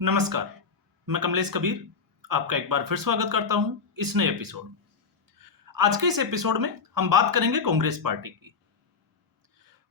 नमस्कार, मैं कमलेश कबीर आपका एक बार फिर स्वागत करता हूं इस नए एपिसोड में। आज के इस एपिसोड में हम बात करेंगे कांग्रेस पार्टी की।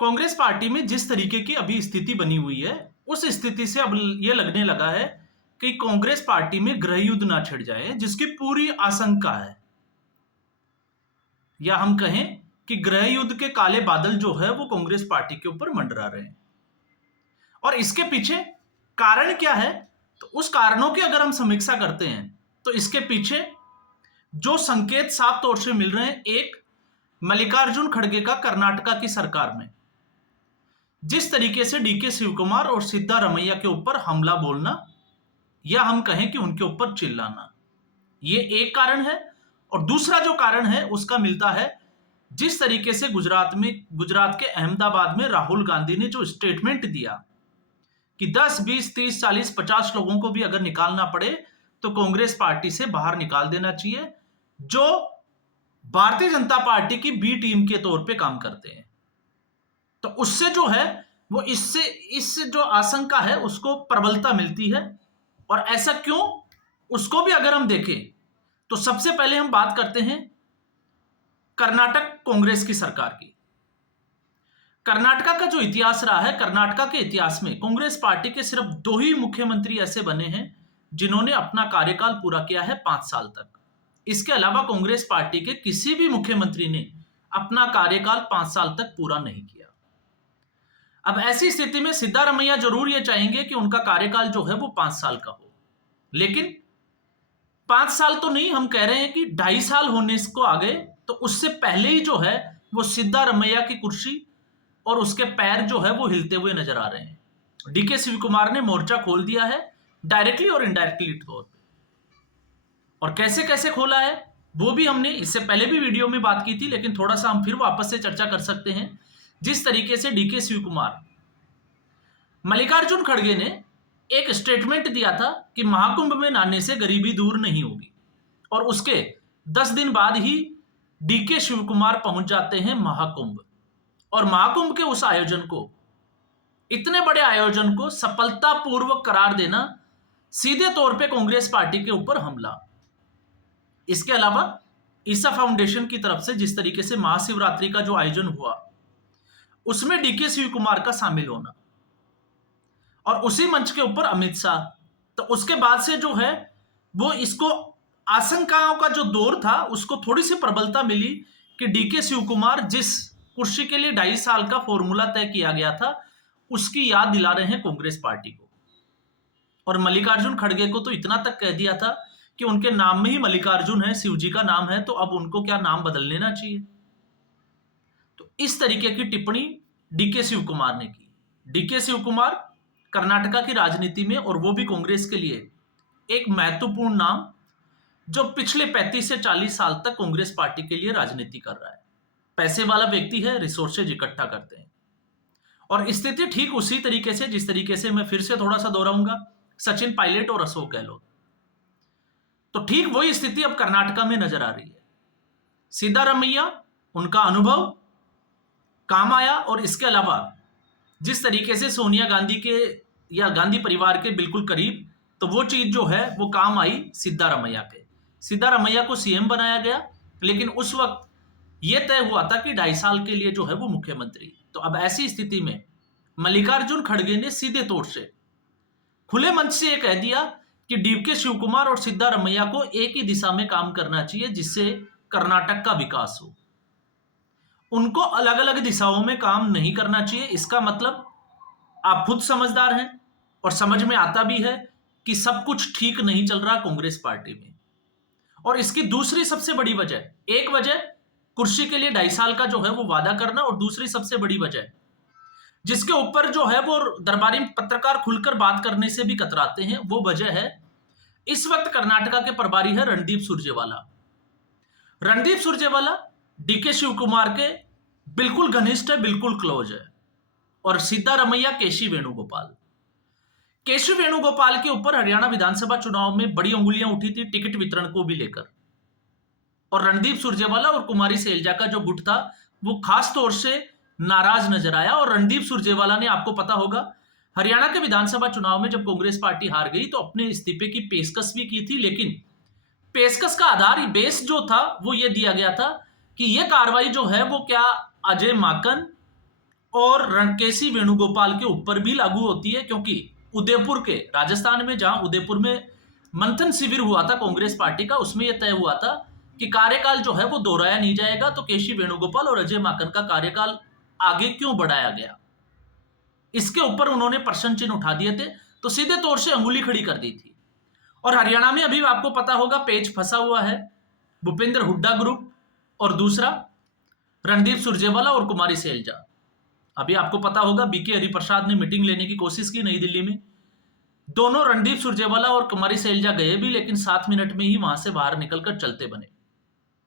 कांग्रेस पार्टी में जिस तरीके की अभी स्थिति बनी हुई है, उस स्थिति से अब ये लगने लगा है कि कांग्रेस पार्टी में गृह युद्ध ना छिड़ जाए, जिसकी पूरी आशंका है, या हम कहें कि गृह युद्ध के काले बादल जो है वो कांग्रेस पार्टी के ऊपर मंडरा रहे हैं। और इसके पीछे कारण क्या है? तो उस कारणों की अगर हम समीक्षा करते हैं तो इसके पीछे जो संकेत साफ तौर से मिल रहे हैं, एक, मल्लिकार्जुन खड़गे का कर्नाटका की सरकार में जिस तरीके से डीके शिवकुमार और सिद्धारमैया के ऊपर हमला बोलना, या हम कहें कि उनके ऊपर चिल्लाना, ये एक कारण है। और दूसरा जो कारण है उसका मिलता है जिस तरीके से गुजरात के अहमदाबाद में राहुल गांधी ने जो स्टेटमेंट दिया कि 10, 20, 30, 40, 50 लोगों को भी अगर निकालना पड़े तो कांग्रेस पार्टी से बाहर निकाल देना चाहिए, जो भारतीय जनता पार्टी की बी टीम के तौर पे काम करते हैं। तो उससे जो है वो इस जो आशंका है उसको प्रबलता मिलती है। और ऐसा क्यों, उसको भी अगर हम देखें तो सबसे पहले हम बात करते हैं कर्नाटक कांग्रेस की सरकार की। कर्नाटका का जो इतिहास रहा है, कर्नाटका के इतिहास में कांग्रेस पार्टी के सिर्फ 2 ही मुख्यमंत्री ऐसे बने हैं जिन्होंने अपना कार्यकाल पूरा किया है 5 साल तक। इसके अलावा कांग्रेस पार्टी के किसी भी मुख्यमंत्री ने अपना कार्यकाल 5 साल तक पूरा नहीं किया। अब ऐसी स्थिति में सिद्धारमैया जरूर ये चाहेंगे कि उनका कार्यकाल जो है वो 5 साल का हो, लेकिन 5 साल तो नहीं, हम कह रहे हैं कि 2.5 साल होने को आ गए। तो उससे पहले ही जो है वो सिद्धारमैया की कुर्सी और उसके पैर जो है वो हिलते हुए नजर आ रहे हैं। डीके शिवकुमार ने मोर्चा खोल दिया है डायरेक्टली और इनडायरेक्टली तौर पे। और कैसे कैसे खोला है वो भी हमने इससे पहले भी वीडियो में बात की थी, लेकिन थोड़ा सा हम फिर वापस से चर्चा कर सकते हैं। जिस तरीके से डीके शिवकुमार, मल्लिकार्जुन खड़गे ने एक स्टेटमेंट दिया था कि महाकुंभ में नहाने से गरीबी दूर नहीं होगी, और उसके 10 दिन बाद ही डीके शिवकुमार पहुंच जाते हैं महाकुंभ। और महाकुंभ के उस आयोजन को, इतने बड़े आयोजन को सफलतापूर्वक करार देना सीधे तौर पे कांग्रेस पार्टी के ऊपर हमला। इसके अलावा ईसा फाउंडेशन की तरफ से जिस तरीके से महाशिवरात्रि का जो आयोजन हुआ उसमें डीके शिवकुमार का शामिल होना, और उसी मंच के ऊपर अमित शाह। तो उसके बाद से जो है वो इसको आशंकाओं का जो दौर था उसको थोड़ी सी प्रबलता मिली कि डीके शिवकुमार जिस कुर्सी के लिए 2.5 साल का फॉर्मूला तय किया गया था उसकी याद दिला रहे हैं कांग्रेस पार्टी को। और मल्लिकार्जुन खड़गे को तो इतना तक कह दिया था कि उनके नाम में ही मल्लिकार्जुन है, शिव जी का नाम है, तो अब उनको क्या नाम बदल लेना चाहिए। तो इस तरीके की टिप्पणी डीके शिवकुमार ने की। डीके शिवकुमार कर्नाटका की राजनीति में, और वो भी कांग्रेस के लिए, एक महत्वपूर्ण नाम जो पिछले 35 से 40 साल तक कांग्रेस पार्टी के लिए राजनीति कर रहा है। पैसे वाला व्यक्ति है, रिसोर्सेज इकट्ठा करते हैं। और स्थिति ठीक उसी तरीके से जिस तरीके से मैं फिर से थोड़ा सा दोहराऊंगा, सचिन पायलट और अशोक गहलोत, तो ठीक वही स्थिति अब कर्नाटका में नजर आ रही है। सिद्धारमैया, उनका अनुभव काम आया, और इसके अलावा जिस तरीके से सोनिया गांधी के या गांधी परिवार के बिल्कुल करीब, तो वो चीज जो है वो काम आई सिद्धारमैया के। सिद्धारमैया को सीएम बनाया गया, लेकिन उस वक्त यह तय हुआ था कि 2.5 साल के लिए जो है वो मुख्यमंत्री। तो अब ऐसी स्थिति में मल्लिकार्जुन खड़गे ने सीधे तौर से खुले मंच से यह कह दिया कि डीके शिवकुमार और सिद्धारमैया को एक ही दिशा में काम करना चाहिए जिससे कर्नाटक का विकास हो। उनको अलग अलग दिशाओं में काम नहीं करना चाहिए। इसका मतलब आप खुद समझदार हैं और समझ में आता भी है कि सब कुछ ठीक नहीं चल रहा कांग्रेस पार्टी में। और इसकी दूसरी सबसे बड़ी वजह, एक वजह कुर्सी के लिए 2.5 साल का जो है वो वादा करना, और दूसरी सबसे बड़ी वजह जिसके ऊपर जो है वो दरबारी पत्रकार खुलकर बात करने से भी कतराते हैं, वो वजह है इस वक्त कर्नाटका के प्रभारी है रणदीप सुरजेवाला। रणदीप सुरजेवाला डीके शिवकुमार के बिल्कुल घनिष्ठ है, बिल्कुल क्लोज है। और सिद्धारमैया केसी वेणुगोपाल, केशव वेणुगोपाल के ऊपर हरियाणा विधानसभा चुनाव में बड़ी उंगलियां उठी थी टिकट वितरण को भी लेकर। और रणदीप सुरजेवाला और कुमारी सैलजा का जो गुट था वो खास तौर से नाराज नजर आया। और रणदीप सुरजेवाला ने, आपको पता होगा, हरियाणा के विधानसभा चुनाव में जब कांग्रेस पार्टी हार गई तो अपने इस्तीफे की पेशकश भी की थी, लेकिन पेशकश का आधार बेस जो था वो ये दिया गया था कि ये कार्रवाई जो है वो क्या अजय माकन और रणकेसी वेणुगोपाल के ऊपर भी लागू होती है, क्योंकि उदयपुर के राजस्थान में जहां उदयपुर में मंथन शिविर हुआ था कांग्रेस पार्टी का, उसमें यह तय हुआ था कि कार्यकाल जो है वो दोहराया नहीं जाएगा। तो केसी वेणुगोपाल और अजय माकन का कार्यकाल आगे क्यों बढ़ाया गया, इसके ऊपर उन्होंने प्रश्न चिन्ह उठा दिए थे, तो सीधे तौर से अंगुली खड़ी कर दी थी। और हरियाणा में अभी आपको पता होगा पेच फंसा हुआ है, भूपेंद्र हुड्डा ग्रुप और दूसरा रणदीप सुरजेवाला और कुमारी सैलजा। अभी आपको पता होगा बीके हरिप्रसाद ने मीटिंग लेने की कोशिश की नई दिल्ली में, दोनों रणदीप सुरजेवाला और कुमारी सैलजा गए भी, लेकिन 7 मिनट में ही वहां से बाहर निकलकर चलते बने।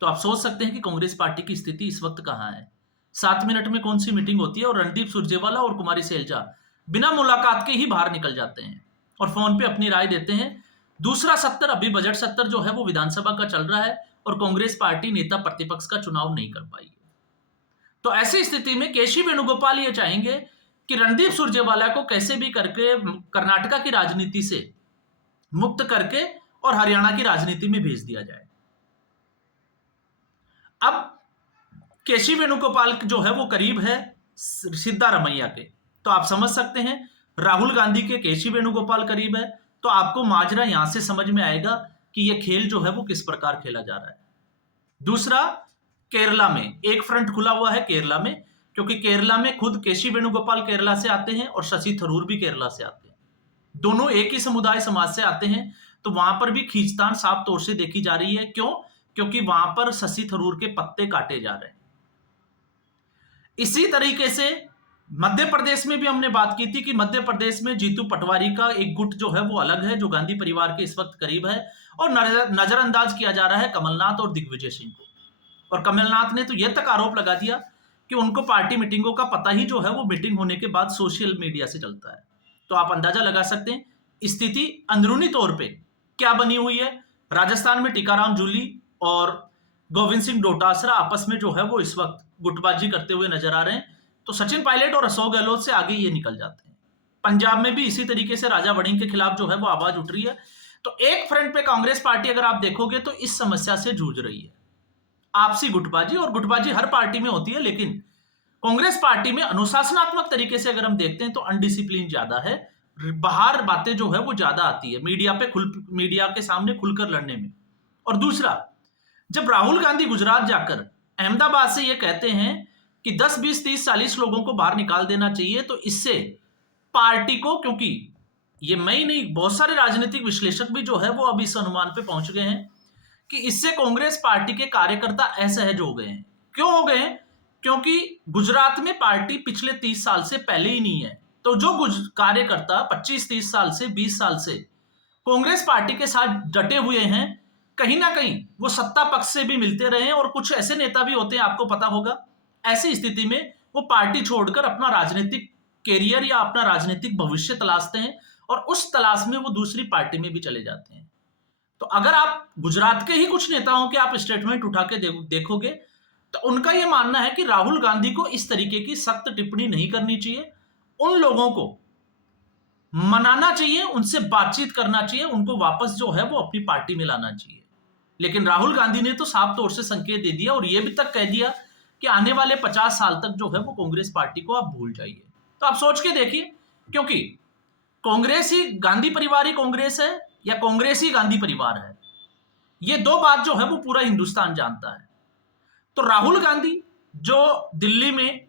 तो आप सोच सकते हैं कि कांग्रेस पार्टी की स्थिति इस वक्त कहां है। 7 मिनट में कौन सी मीटिंग होती है और रणदीप सुरजेवाला और कुमारी सैलजा बिना मुलाकात के ही बाहर निकल जाते हैं और फोन पे अपनी राय देते हैं। दूसरा सत्र, अभी बजट सत्र जो है वो विधानसभा का चल रहा है और कांग्रेस पार्टी नेता प्रतिपक्ष का चुनाव नहीं कर पाई। तो ऐसी स्थिति में केसी वेणुगोपाल ये चाहेंगे कि रणदीप सुरजेवाला को कैसे भी करके कर्नाटका की राजनीति से मुक्त करके और हरियाणा की राजनीति में भेज दिया जाए। अब केसी वेणुगोपाल जो है वो करीब है सिद्धारमैया के, तो आप समझ सकते हैं राहुल गांधी के केसी वेणुगोपाल करीब है, तो आपको माजरा यहां से समझ में आएगा कि यह खेल जो है वो किस प्रकार खेला जा रहा है। दूसरा, केरला में एक फ्रंट खुला हुआ है केरला में, क्योंकि केरला में खुद केसी वेणुगोपाल केरला से आते हैं और शशि थरूर भी केरला से आते हैं, दोनों एक ही समुदाय समाज से आते हैं। तो वहां पर भी खींचतान साफ तौर से देखी जा रही है। क्यों? क्योंकि वहां पर शशि थरूर के पत्ते काटे जा रहे हैं। इसी तरीके से मध्य प्रदेश में भी हमने बात की थी कि मध्य प्रदेश में जीतू पटवारी का एक गुट जो है वो अलग है, जो गांधी परिवार के इस वक्त करीब है, और नजरअंदाज किया जा रहा है कमलनाथ और दिग्विजय सिंह को। और कमलनाथ ने तो यह तक आरोप लगा दिया कि उनको पार्टी मीटिंगों का पता ही जो है वो मीटिंग होने के बाद सोशल मीडिया से चलता है। तो आप अंदाजा लगा सकते हैं स्थिति अंदरूनी तौर पे क्या बनी हुई है। राजस्थान में टीकाराम जूली और गोविंद सिंह डोटासरा आपस में जो है वो इस वक्त गुटबाजी करते हुए नजर आ रहे हैं, तो सचिन पायलट और अशोक गहलोत से आगे ये निकल जाते हैं। पंजाब में भी इसी तरीके से राजा वड़िंग के खिलाफ जो है वो आवाज उठ रही है। तो एक फ्रंट पे कांग्रेस पार्टी अगर आप देखोगे तो इस समस्या से जूझ रही है, आपसी गुटबाजी। और गुटबाजी हर पार्टी में होती है, लेकिन कांग्रेस पार्टी में अनुशासनात्मक तरीके से अगर हम देखते हैं तो अनडिसिप्लिन ज्यादा है, बाहर बातें जो है वो ज्यादा आती है मीडिया के सामने खुलकर लड़ने में। और दूसरा, जब राहुल गांधी गुजरात जाकर अहमदाबाद से ये कहते हैं कि 10, 20, 30, 40 लोगों को बाहर निकाल देना चाहिए, तो इससे पार्टी को, क्योंकि ये मैं ही नहीं, बहुत सारे राजनीतिक विश्लेषक भी जो है वो अब इस अनुमान पे पहुंच गए हैं कि इससे कांग्रेस पार्टी के कार्यकर्ता असहज हो गए हैं। क्यों हो गए हैं? क्योंकि गुजरात में पार्टी पिछले 30 साल से पहले ही नहीं है। तो जो कार्यकर्ता 25, 30 साल से 20 साल से कांग्रेस पार्टी के साथ डटे हुए हैं, कहीं ना कहीं वो सत्ता पक्ष से भी मिलते रहे, और कुछ ऐसे नेता भी होते हैं आपको पता होगा, ऐसी स्थिति में वो पार्टी छोड़कर अपना राजनीतिक कैरियर या अपना राजनीतिक भविष्य तलाशते हैं, और उस तलाश में वो दूसरी पार्टी में भी चले जाते हैं। तो अगर आप गुजरात के ही कुछ नेताओं के आप स्टेटमेंट उठा के देखोगे तो उनका यह मानना है कि राहुल गांधी को इस तरीके की सख्त टिप्पणी नहीं करनी चाहिए, उन लोगों को मनाना चाहिए, उनसे बातचीत करना चाहिए, उनको वापस जो है वो अपनी पार्टी में लाना चाहिए। लेकिन राहुल गांधी ने तो साफ तौर से संकेत दे दिया और यह भी तक कह दिया कि आने वाले 50 साल तक जो है वो कांग्रेस पार्टी को आप भूल जाइए। तो आप सोच के देखिए, क्योंकि कांग्रेस ही गांधी परिवार ही कांग्रेस है या कांग्रेस ही गांधी परिवार है, ये दो बात जो है वो पूरा हिंदुस्तान जानता है। तो राहुल गांधी जो दिल्ली में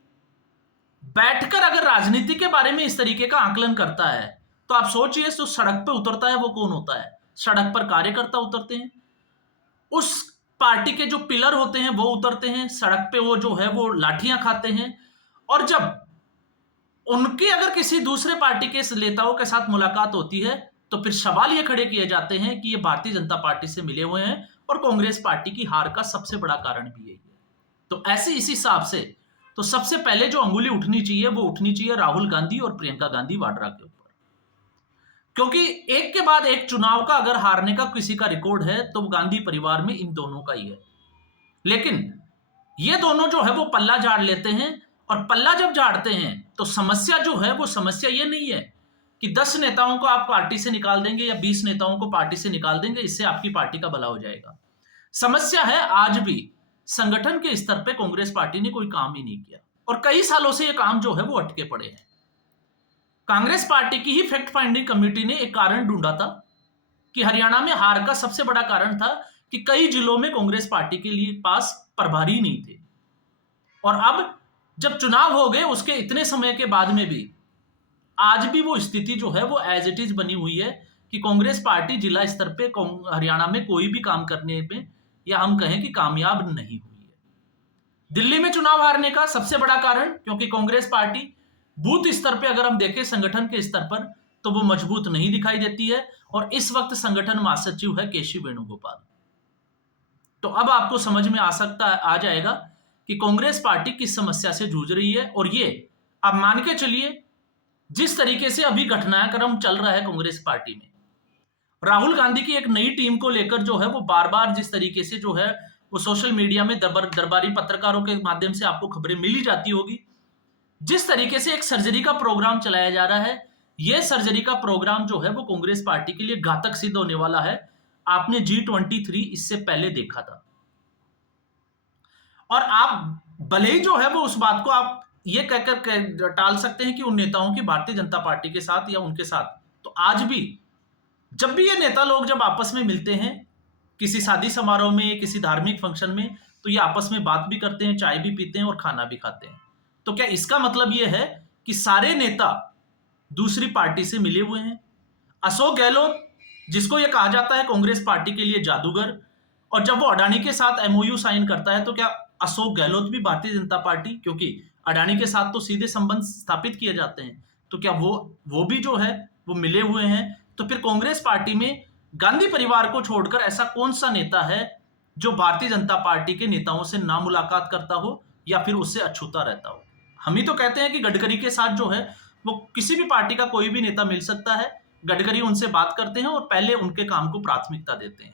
बैठकर अगर राजनीति के बारे में इस तरीके का आकलन करता है, तो आप सोचिए जो सड़क पे उतरता है वो कौन होता है? सड़क पर कार्यकर्ता उतरते हैं, उस पार्टी के जो पिलर होते हैं वो उतरते हैं, सड़क पे वो जो है वो लाठियां खाते हैं। और जब उनकी अगर किसी दूसरे पार्टी के नेताओं के साथ मुलाकात होती है तो फिर सवाल ये खड़े किए जाते हैं कि ये भारतीय जनता पार्टी से मिले हुए हैं, और कांग्रेस पार्टी की हार का सबसे बड़ा कारण भी यही है। तो ऐसे इस हिसाब से तो सबसे पहले जो अंगुली उठनी चाहिए वो उठनी चाहिए राहुल गांधी और प्रियंका गांधी वाड्रा के ऊपर, क्योंकि एक के बाद एक चुनाव का अगर हारने का किसी का रिकॉर्ड है तो गांधी परिवार में इन दोनों का ही है। लेकिन ये दोनों जो है वो पल्ला झाड़ लेते हैं, और पल्ला जब झाड़ते हैं तो समस्या जो है वो समस्या ये नहीं है कि 10 नेताओं को आप पार्टी से निकाल देंगे या 20 नेताओं को पार्टी से निकाल देंगे, इससे आपकी पार्टी का भला हो जाएगा। समस्या है आज भी संगठन के स्तर पे कांग्रेस पार्टी ने कोई काम ही नहीं किया और कई सालों से ये काम जो है वो अटके पड़े हैं। कांग्रेस पार्टी की ही फैक्ट फाइंडिंग कमेटी ने एक कारण ढूंढा था कि हरियाणा में हार का सबसे बड़ा कारण था कि कई जिलों में कांग्रेस पार्टी के लिए पास प्रभारी नहीं थे। और अब जब चुनाव हो गए उसके इतने समय के बाद में भी आज भी वो स्थिति जो है वो एज इट इज बनी हुई है कि कांग्रेस पार्टी जिला स्तर पे हरियाणा में कोई भी काम करने में या हम कहें कि कामयाब नहीं हुई है। दिल्ली में चुनाव हारने का सबसे बड़ा कारण क्योंकि कांग्रेस पार्टी बूथ स्तर पे अगर हम देखें संगठन के स्तर पर तो वो मजबूत नहीं दिखाई देती है और इस वक्त संगठन महासचिव है केसी वेणुगोपाल। तो अब आपको समझ में आ जाएगा कि कांग्रेस पार्टी किस समस्या से जूझ रही है। और ये आप मान के चलिए जिस तरीके से अभी घटनाक्रम चल रहा है कांग्रेस पार्टी में, राहुल गांधी की एक नई टीम को लेकर जो है वो बार बार जिस तरीके से जो है वो सोशल मीडिया में दरबारी पत्रकारों के माध्यम से आपको खबरें मिली जाती होगी, जिस तरीके से एक सर्जरी का प्रोग्राम चलाया जा रहा है, यह सर्जरी का प्रोग्राम जो है वो कांग्रेस पार्टी के लिए घातक सिद्ध होने वाला है। आपने G23 इससे पहले देखा था और आप भले ही जो है वो उस बात को आप ये कहकर टाल सकते हैं कि उन नेताओं की भारतीय जनता पार्टी के साथ या उनके साथ, तो आज भी जब भी ये नेता लोग जब आपस में मिलते हैं किसी शादी समारोह में, किसी धार्मिक फंक्शन में, तो ये आपस में बात भी करते हैं, चाय भी पीते हैं और खाना भी खाते हैं। तो क्या इसका मतलब ये है कि सारे नेता दूसरी पार्टी से मिले हुए हैं? अशोक गहलोत जिसको ये कहा जाता है कांग्रेस पार्टी के लिए जादूगर, और जब वो अडानी के साथ MOU साइन करता है तो क्या अशोक गहलोत भी भारतीय जनता पार्टी, क्योंकि अडानी के साथ तो सीधे संबंध स्थापित किए जाते हैं, तो क्या वो भी जो है वो मिले हुए हैं? तो फिर कांग्रेस पार्टी में गांधी परिवार को छोड़कर ऐसा कौन सा नेता है जो भारतीय जनता पार्टी के नेताओं से ना मुलाकात करता हो या फिर उससे अछूता रहता हो? हम ही तो कहते हैं कि गडकरी के साथ जो है वो किसी भी पार्टी का कोई भी नेता मिल सकता है, गडकरी उनसे बात करते हैं और पहले उनके काम को प्राथमिकता देते हैं।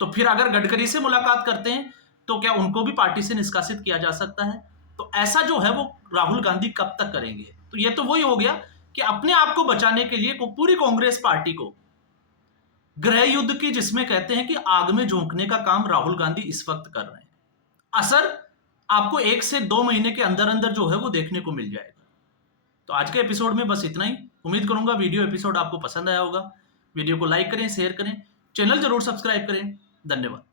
तो फिर अगर गडकरी से मुलाकात करते हैं तो क्या उनको भी पार्टी से निष्कासित किया जा सकता है? तो ऐसा जो है वो राहुल गांधी कब तक करेंगे? तो ये तो वही हो गया कि अपने आप को बचाने के लिए पूरी कांग्रेस पार्टी को गृह युद्ध की, जिसमें कहते हैं कि आग में झोंकने का काम राहुल गांधी इस वक्त कर रहे हैं। असर आपको 1 से 2 महीने के अंदर अंदर जो है वो देखने को मिल जाएगा। तो आज के एपिसोड में बस इतना ही। उम्मीद करूंगा वीडियो एपिसोड आपको पसंद आया होगा। वीडियो को लाइक करें, शेयर करें, चैनल जरूर सब्सक्राइब करें। धन्यवाद।